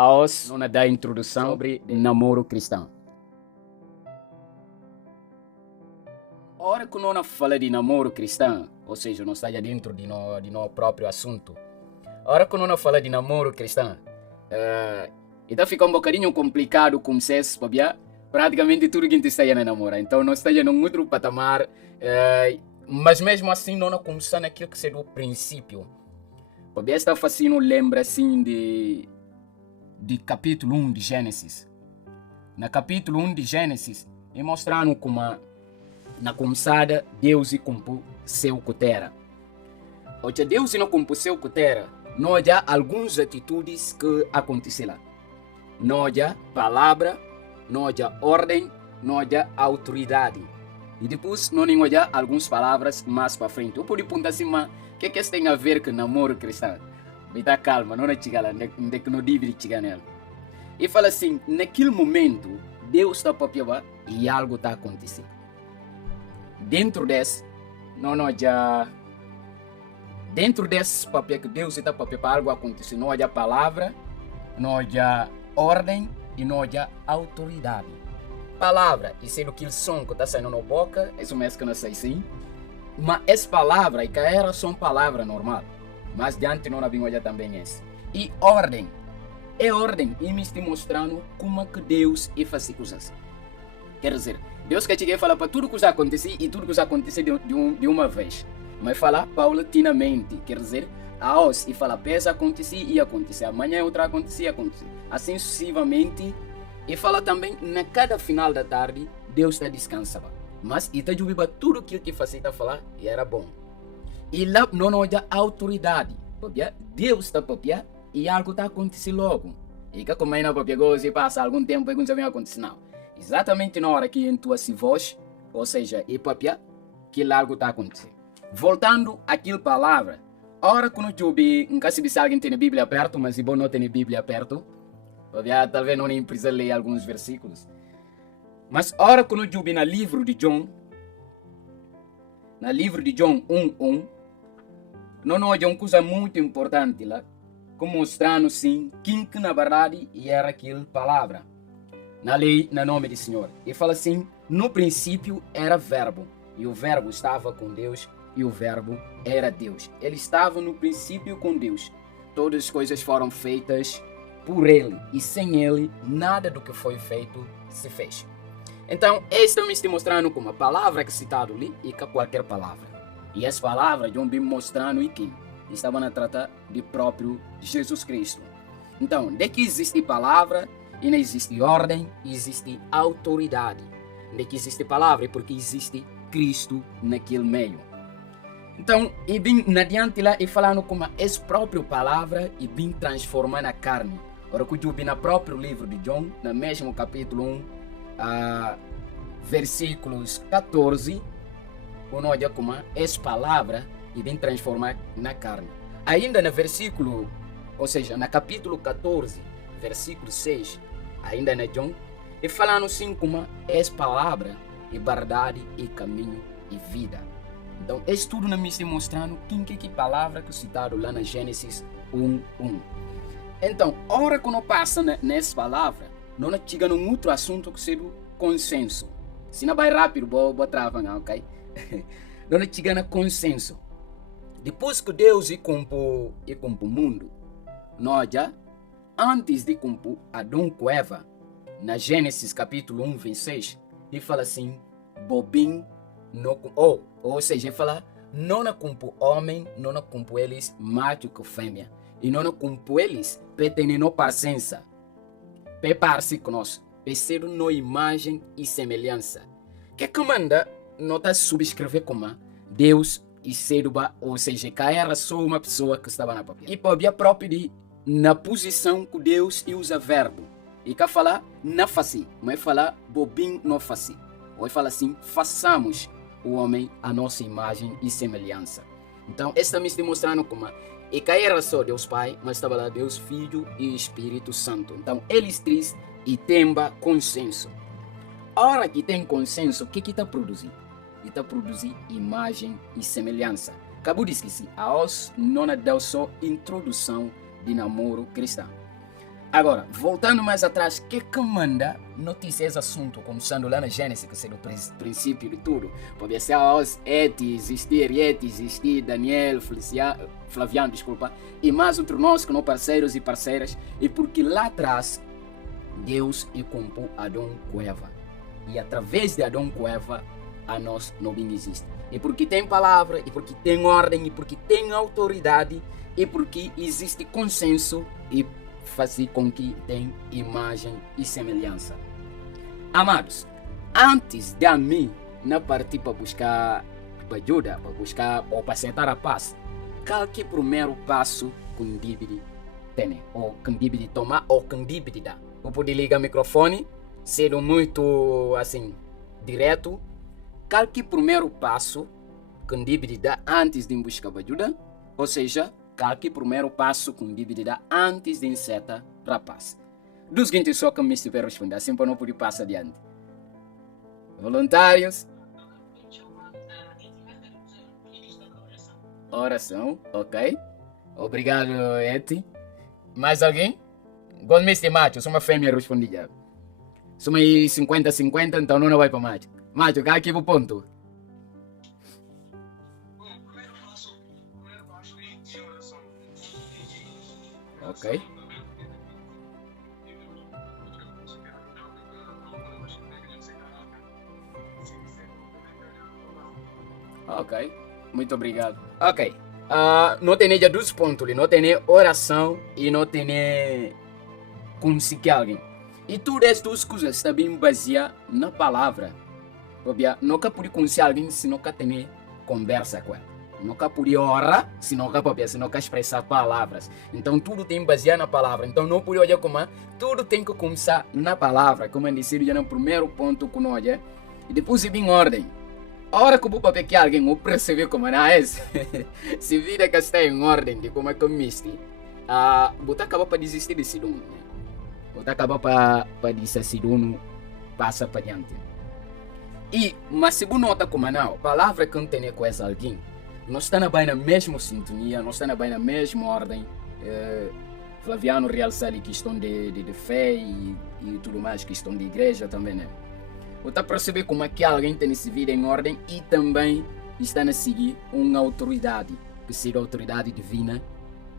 aos não da introdução sobre namoro cristão. A hora que nós fala de namoro cristão, ou seja, não está dentro de nosso próprio assunto. A hora que nós fala de namoro cristão, então fica um bocadinho complicado com vocês, sabia? Praticamente tudo que a gente está a namorar. Então nós estamos num outro patamar, mas mesmo assim não começando naquilo que seria o princípio. Sabia? Está fazendo lembra assim de capítulo 1 de Gênesis. Na capítulo 1 de Gênesis, é mostrando como na começada Deus compôs seu terra. Ou seja, Deus não compôs seu terra, não há algumas atitudes que aconteceram. Não há palavra, não há ordem, não há autoridade. E depois não há algumas palavras mais para frente. Eu posso perguntar assim, mas o que isso tem a ver com namoro cristão? Me dá calma, não é chegar lá, onde que não deve chegar nela. E fala assim, naquele momento, Deus está para e algo está acontecendo. Dentro desse, dentro desse papel que Deus está para algo acontecer, não há palavra, não há ordem e não há autoridade. Palavra, isso é do que o som que está saindo na boca, isso mesmo que não sei sim. Mas essa palavra, e que era só uma palavra normal, mas diante não havia também esse. E ordem, é ordem, e me está mostrando como que Deus faz coisas. Quer dizer, Deus quer chegar e falar para tudo que já aconteceu e tudo que já aconteceu de uma vez. Mas falar paulatinamente, quer dizer, aos e falar peça acontecer e acontecer, amanhã outra acontecer e acontecer. Assim sucessivamente. E fala também, na cada final da tarde, Deus está descansando. Mas está jubando tudo aquilo que fazia falar e era bom. E lá não há autoridade. Deus está papiar e algo está acontecendo logo. E que como ainda papiar e passa algum tempo e não vai acontecer não. Exatamente na hora que entra essa voz, ou seja, e papiar, que algo está acontecendo. Voltando àquela palavra, a hora que eu ouvi, nunca se alguém tem a Bíblia perto, mas se bom não tem a Bíblia perto, talvez não nem precisa ler alguns versículos. Mas a hora que eu ouvi no livro de João 1:1, não há uma coisa muito importante lá, como mostrando sim, quem que na verdade era aquela palavra. Na lei, no nome do Senhor. E fala assim, no princípio era verbo, e o verbo estava com Deus, e o verbo era Deus. Ele estava no princípio com Deus. Todas as coisas foram feitas por Ele, e sem Ele, nada do que foi feito se fez. Então, este me está mostrando como a palavra que citado ali, e que qualquer palavra. E essa palavra, John bem mostrando e quem? Estava a tratar de próprio Jesus Cristo. Então, de que existe palavra, e não existe ordem, existe autoridade. De que existe palavra, porque existe Cristo naquele meio. Então, e bem adiante lá, e falando como essa própria palavra, e bem transformando a carne. Ora, que eu vi no próprio livro de João, no mesmo capítulo 1, versículos 14, olha como essa palavra, e bem transformar na carne. Ainda no versículo, ou seja, no capítulo 14, versículo 6, ainda na João, e falando assim como essa palavra é verdade e caminho e vida. Então, isso tudo me está mostrando que palavra que citado lá na Gênesis 1:1. Então, a hora que não passa nessa palavra, não chega num outro assunto que seja o consenso. Se não vai rápido, vou travar, ok? Não chega no consenso. Depois que Deus compôs o mundo, nós já, antes de compor Adão com Eva, na Gênesis capítulo 1, 26, ele fala assim, bobim, ou seja, ele fala, não compor homem, não compor eles macho que fêmea, e não compor eles petenindo paciência, peparse conosco, ser na imagem e semelhança. Que comanda, não está subscrever como Deus e Seruba, ou seja, que era só uma pessoa que estava na papel. E podia próprio de na posição que Deus usa verbo. E que falar na face, mas falar bobim não face. Ou fala assim, façamos o homem a nossa imagem e semelhança. Então, esta me está mostrando como e que era só Deus Pai, mas estava lá Deus Filho e Espírito Santo. Então, eles três e temba consenso. A hora que tem consenso, o que está produzindo? Está produzindo imagem e semelhança. Acabou de esquecer, a os não deu só introdução de namoro cristão. Agora, voltando mais atrás, o que manda notícia esse assunto, começando lá na Gênesis, que é o princípio de tudo? Pode ser existir Daniel, Flaviano, desculpa, e mais outros nós que não parceiros e parceiras, e porque lá atrás Deus compôs Adão com Eva. E através de Adão com Eva, a nós não existe. E porque tem palavra, e porque tem ordem, e porque tem autoridade, e porque existe consenso e fazer com que tem imagem e semelhança. Amados, antes de a mim não partir para buscar ajuda, para buscar ou para sentar a paz, qual que é o primeiro passo que um dívide tem, ou que um dívide tomar, ou que um dívide dá? Eu poder ligar o microfone, sendo muito assim, direto. Qual que é o primeiro passo que um dívide dá antes de buscar ajuda? Ou seja, qual que é o primeiro passo que um dívide dá antes de insetar para a paz? Dos seguintes só que me estiver responder, assim para não poder passar adiante. Voluntários? Oração, ok. Obrigado, Eti. Mais alguém? Gosto de macho, sou uma fêmea respondida. Sou aí 50-50, então não vai para macho. Macho, qual que é o ponto? Ok. Ok. Muito obrigado. Ok. Não tem nem dois pontos, não tem nem oração e não tem nem conseguir alguém. E tudo essas duas coisas estão bem baseadas na palavra. Nunca pode conhecer alguém se nunca tem conversa com ela. Nunca pode orar se nunca expressar palavras. Então tudo tem baseado na palavra. Então não pode olhar como tudo tem que começar na palavra. Como eu disse, já no primeiro ponto que nós e depois vem ordem. A hora que o papel que alguém o perceber como é esse, se vira que está em ordem de como é que miste, você acaba para desistir desse dono. Você acaba para desistir dono, passa para diante. E, mas se você nota como é, a palavra que tem com esse alguém, nós estamos bem na mesma sintonia, nós estamos bem na mesma ordem. Flaviano realça ali questão de fé e tudo mais, questão de igreja também, né? Você percebe como é que alguém tem se vida em ordem e também está a seguir uma autoridade, que seja a autoridade divina,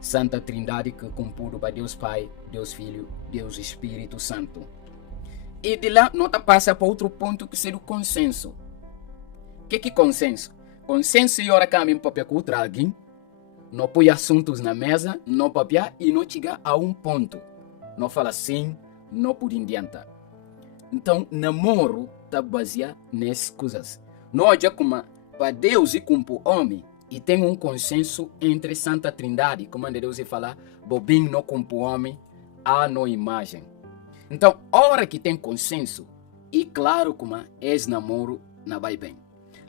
Santa Trindade, que compõe para Deus Pai, Deus Filho, Deus Espírito Santo. E de lá, nota passa para outro ponto que seria o consenso. O que é consenso? Consenso é hora que a mim papel com outro alguém, não põe assuntos na mesa, não papel e não chega a um ponto. Não fala sim, não pode adiantar. Então, namoro está baseado nessas coisas. Nós já como para Deus e com o homem, e tem um consenso entre Santa Trindade, como Deus fala, bobinho não com o homem, há no imagem. Então, hora que tem consenso, e claro como esse namoro não vai bem.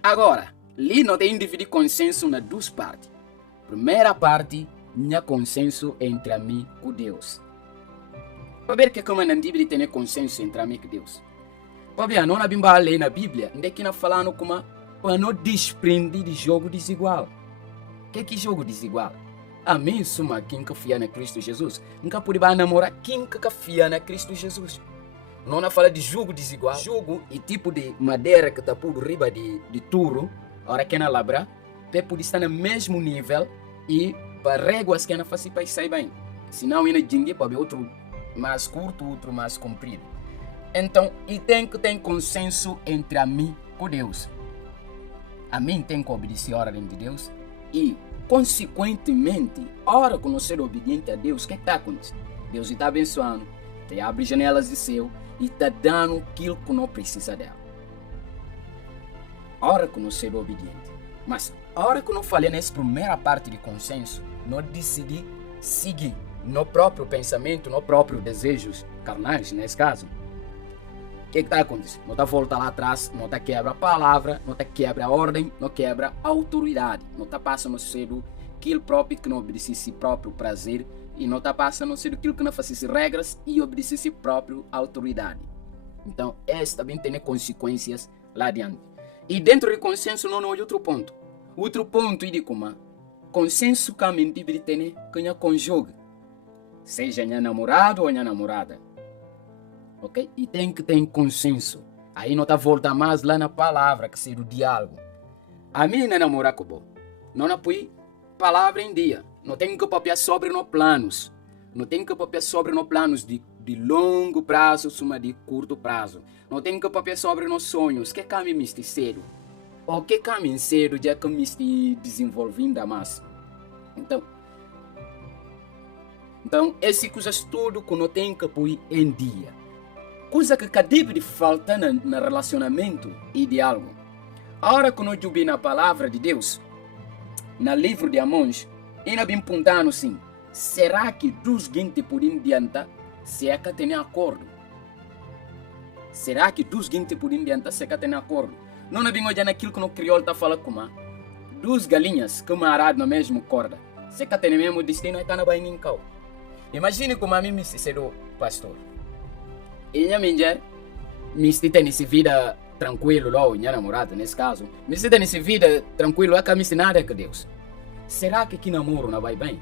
Agora, ali não tem dividir consenso nas duas partes. Primeira parte, tinha consenso entre a mim e Deus. Para ver que como não deve ter consenso entre a mim e Deus. Para ver, não na ler na Bíblia, onde que não falando como para não desprender de jogo desigual. O que é jogo desigual? A mim, suma quem confia na Cristo Jesus. Nunca pode namorar quem confia na Cristo Jesus. Não na fala de jogo desigual. Jogo e tipo de madeira que está por riba de touro, a hora que na labra, pode estar no mesmo nível e para réguas que na faz para sair bem. Senão, ainda dingue para ver outro mais curto, outro mais comprido. Então, e tem que ter consenso entre a mim e Deus. A mim tem que obedecer a ordem de Deus e, consequentemente, a hora que nós ser obediente a Deus, o que está acontecendo? Deus está abençoando, te abre janelas de céu e está dando aquilo que não precisa dela. A hora que nós ser obediente. Mas, a hora que eu falei nessa primeira parte de consenso, nós decidi seguir no próprio pensamento, no próprio desejos carnais, nesse caso. O que está acontecendo? Não está volta lá atrás, não está quebra a palavra, não está quebra a ordem, não quebra a autoridade. Não está passando a ser aquilo próprio que não obedece seu próprio prazer e não está passando a ser aquilo que não faz regras e obedece sua própria autoridade. Então, esse também tem consequências lá adiante. E dentro do consenso não há outro ponto. Outro ponto é de como consenso que a mente deve ter que conjuga. seja minha namorado ou minha namorada. Ok? E tem que ter consenso. Aí não está volta mais lá na palavra, que seja o diálogo. A mim não é namorar com você. Não apoio palavra em dia. Não tem que papiar sobre nos planos. Não tem que papiar sobre nos planos de longo prazo, suma de curto prazo. Não tem que papiar sobre nos sonhos. Que caminho me cedo? Ou que caminho cedo já que me estou desenvolvendo mais? Então, essas coisas tudo que não tem que pôr em dia. Coisa que cadê de falta no relacionamento e diálogo. A hora que nós ouvimos na palavra de Deus, no livro de Amós, ainda bem pontando assim, será que dos gente podem adiantar se é que tem acordo? Será que dos gente podem adiantar se é que tem acordo? Não é bem olhando aquilo que no crioulo está falando com a duas galinhas que marado na mesma corda. Se é que tem o mesmo destino, é que não vai nem cá. Imagine como a mim me sincero, pastor. E minha mulher me tem essa vida tranquilo lá, minha namorada nesse caso, me tem essa vida tranquilo, é que me nada com Deus. Será que aqui namoro não vai bem?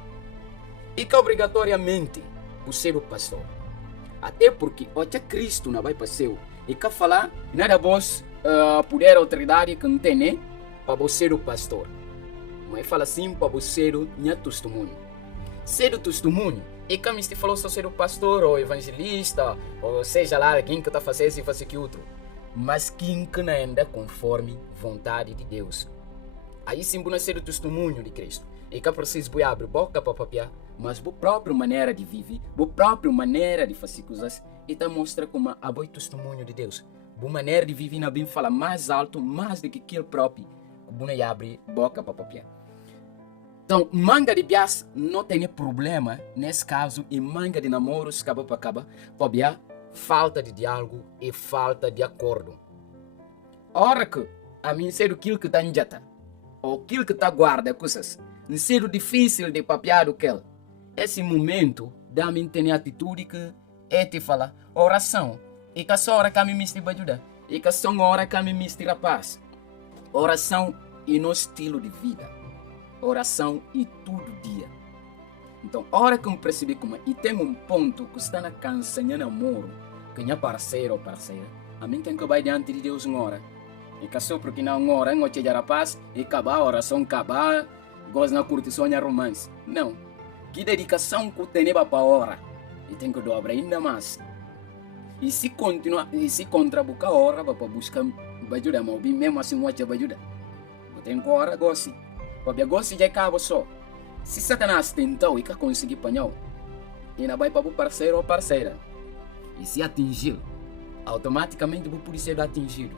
E que obrigatoriamente por ser o pastor. Até porque até Cristo não vai para o céu. E que falar, nada vos poder autoridade que não tem, né? Para você ser o pastor. Mas fala assim para você ser o minha testemunho. Ser o testemunho. E como você falou só ser o pastor ou evangelista, ou seja lá, alguém que está fazendo isso e faz aquilo outro. Mas quem que não anda conforme vontade de Deus. Aí sim, você ser o testemunho de Cristo. E que precisa abrir a boca para papiar, mas a própria maneira de viver, a própria maneira de fazer coisas, e te mostra como a boa testemunho de Deus. A maneira de viver na Bíblia fala mais alto, mais do que aquele próprio, que você abre a boca para papiar. Então, manga de bias não tem problema nesse caso, e manga de namoros, caba para caba, papiar, falta de diálogo e falta de acordo. Ora que, a mim ser aquilo que está em jata, ou aquilo que está guarda coisas, não ser difícil de papiar do que esse momento dá-me ter atitude que é te falar oração, e que essa hora que me mistura ajuda, e que essa hora que me mistura paz. Oração e no estilo de vida. Oração e todo dia. Então, a hora que eu percebi como e tem um ponto que está na canção de namoro, que minha parceiro ou parceira, a mim tem que vai diante de Deus uma hora. E que só porque não uma hora, não te dará paz, e acabar a oração, acabar, gosta na curtição e romance. Não. Que dedicação que tem para a hora. E tem que dobrar ainda mais. E se continuar, e se contrabucar a hora, para buscar ajuda, mas mesmo assim, não te ajuda. Eu tenho que hora, gosto. Porque gosto já acaba só. Se Satanás tentou e que conseguir apanhar, ainda vai para o parceiro ou parceira. E se atingir, automaticamente vou poder ser atingido.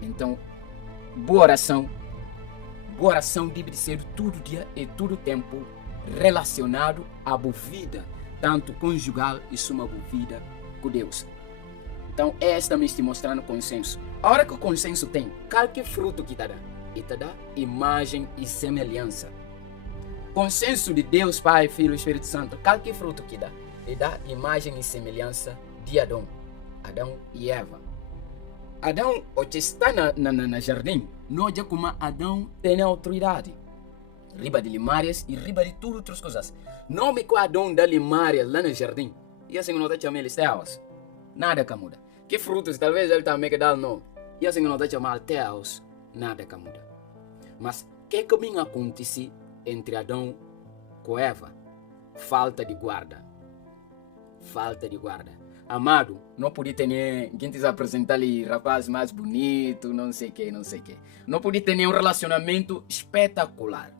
Então, boa oração deve ser todo dia e todo tempo relacionado à boa vida, tanto conjugal e sua boa vida com Deus. Então, esta me está mostrando consenso. A hora que o consenso tem, qualquer fruto que te dá, e te dá imagem e semelhança. Consenso de Deus, Pai, Filho e Espírito Santo, qualquer fruto que dá, e dá imagem e semelhança de Adão e Eva. Adão, hoje está na jardim, não é como Adão tem autoridade. Riba de limárias e riba de tudo outras coisas. Não me com Adão da limárias lá no jardim. E assim não está chamando eles teus. Nada que muda. Que frutos talvez ele também que dá não. E assim não está chamando teus. Nada que muda. Mas o que que acontece entre Adão e Eva? Falta de guarda. Falta de guarda. Amado, não podia ter quem te apresentar ali rapaz mais bonito, não sei o que. Não podia ter um relacionamento espetacular,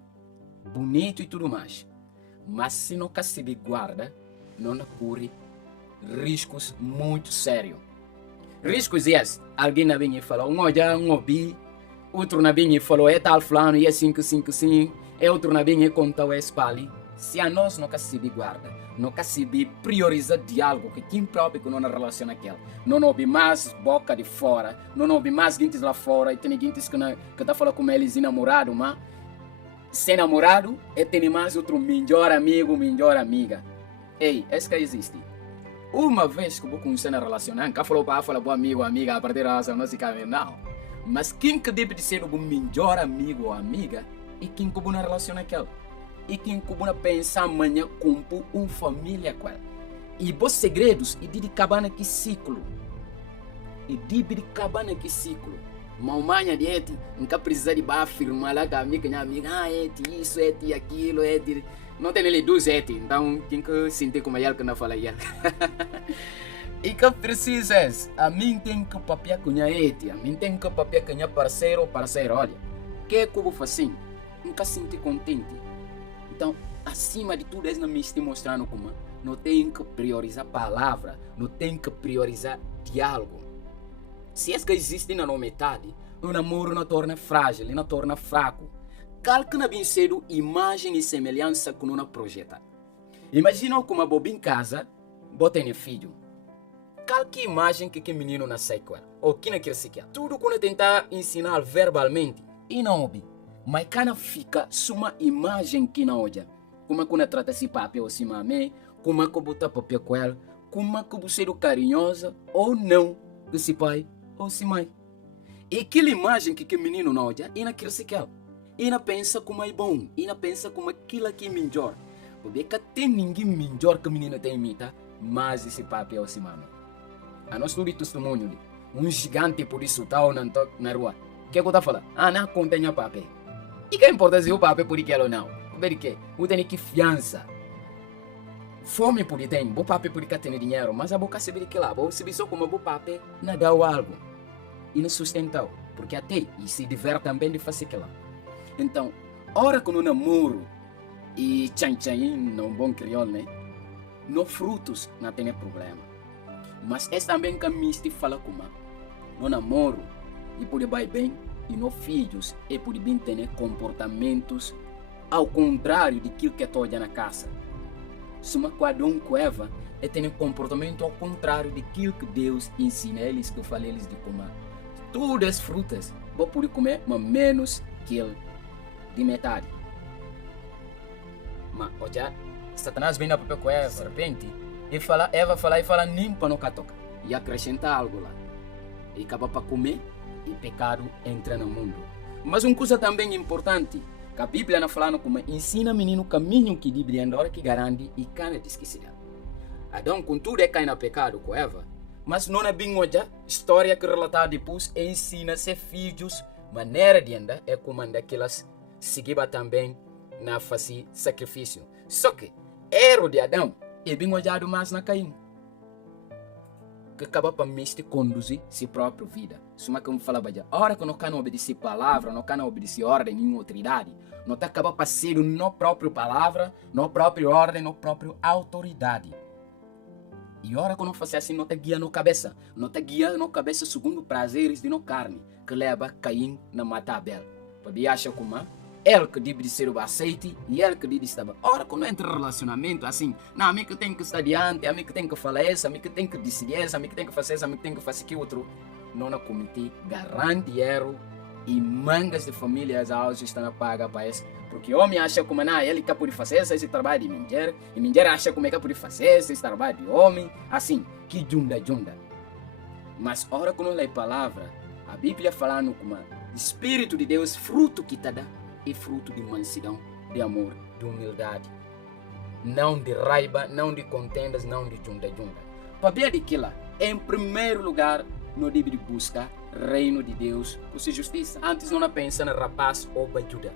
bonito e tudo mais. Mas se não se guarda, não corre riscos muito sérios. Riscos esses, alguém na vinha falou, um olhar, um ouvi, outro na vinha falou, é tal fulano, e é 555, é outro na vinha contou esse pali. Se a nós não se guarda, não se prioriza diálogo, que quem próprio que não relaciona aquele, não ouve mais boca de fora, não ouve mais gente lá fora, e tem gente que está falando com eles e namorado, mas sem namorado, é ter mais outro melhor amigo, melhor amiga. Ei, esse que existe. Uma vez que eu vou começar a relacionar, que falou para falar bom amigo, amiga, a partir da relação não se caminha, não. Mas quem que deve ser o melhor amigo ou amiga, e quem que eu vou relacionar aquele. e quem cubuna pensa amanhã compor uma família com ela. E bons segredos, e de acabar naquele ciclo. E de acabar naquele ciclo. Malmanha de eti, nunca precisa de afirmar lá com a minha amiga, eti, isso, eti, aquilo, eti. Não tem ele dois eti, então tem que sentir como ela que não fala ela. E que precisa é, a mim tem que papiar com a eti, a mim tem que papiar com a parceiro ou parceira, olha. Que é que eu vou fazer? Nunca senti contente. Então, acima de tudo, eles não me estão mostrando como não tem que priorizar palavra, não tem que priorizar diálogo. Se é que existe na metade, o namoro não torna frágil, não torna fraco. Calcula bem cedo imagem e semelhança que não projeta. Imagina como a boba em casa, bota em filho. Calque imagem que menino nasce com ela, ou que não quer se quer. Tudo quando tentar ensinar verbalmente, e não ouve. Mas quando fica suma imagem que não olha. Como é que trata esse papel ou se mame, como é que bota papel com ela, como é que você é carinhosa ou não, desse pai ou se mãe. E aquela imagem que menino não olha, e não quer se quer. E não pensa como é bom, e não pensa como aquilo que é melhor. Porque tem ninguém melhor que o menino tem imita, mas esse papel ou se mame. A nós tudo testemunho, um gigante por isso tal na rua. O que eu estou falando? Não contém papel. E que importa se o papel por aquilo ou não? Porque eu tenho que fiança. Fome por tem, o papel por que tem dinheiro, mas a boca se vê que lá, se só como o papel, não dá algo. E não sustenta, porque até e se diverte também de fazer aquilo. Então, hora que eu namoro e tchan não bom crioulo, né? No frutos não tem problema. Mas é também que me este fala como no namoro e por vai bem e no filhos e por bem ter comportamentos ao contrário de aquilo que estou olhando na casa. Se uma quadrão coeva é ter comportamento ao contrário de aquilo que Deus ensina eles, que eu falei eles de comer. Todas as frutas vou poder comer, mas menos que ele de metade. Mas olha, Satanás vem na própria coeva, de repente, e fala, Eva fala e fala, limpa no catoca. E acrescenta algo lá. E acaba para comer e pecado entra no mundo. Mas uma coisa também importante, que a Bíblia não fala como ensina menino o caminho que deve andar que garante e cana de esquecer. Adão com tudo é cai no pecado com Eva, mas não é bem olha, história que relatada depois ensina seus filhos maneira de andar é como andar que elas seguiam também na face sacrifício. Só que erro de Adão é bem olhado mais na Caim, que acaba para mestre conduzir sua própria vida. Suma que eu falava já, a hora que não can obedecer palavra, não can obedecer ordem em autoridade, não está acaba para ser no próprio palavra, no próprio ordem, no próprio autoridade. E a hora que não faz assim, não te guia no cabeça, não te guia no cabeça segundo prazeres de no carne, que leva Caim na mata Abel. Porque acha como ele que deve ser o aceite e ele que deve estar. Ora, quando entra em relacionamento assim, não, a mim que tem que estar diante, a mim que tem que falar isso, a mim que tem que decidir isso, a mim que tem que fazer isso, a mim que tem que fazer aquilo outro. Não na comitê, garante dinheiro e mangas de famílias hoje estão a pagar para isso. Porque o homem acha como não, ele que pode fazer esse trabalho de mulher, e mulher acha como é que pode fazer esse trabalho de homem, assim, que junda. Mas ora quando lê a palavra, a Bíblia falando como Espírito de Deus, fruto que te dá, é fruto de mansidão, de amor, de humildade. Não de raiva, não de contendas, não de junda. Para ver aquilo, em primeiro lugar, não deve buscar reino de Deus com sua justiça. Antes não pensa na rapaz ou ajuda.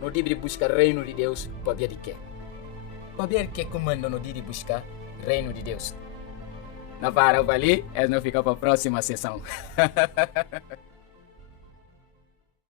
Não deve buscar reino de Deus para ver de quê? Para ver que comando não deve buscar reino de Deus. Na vara, vale, não fica para a próxima sessão.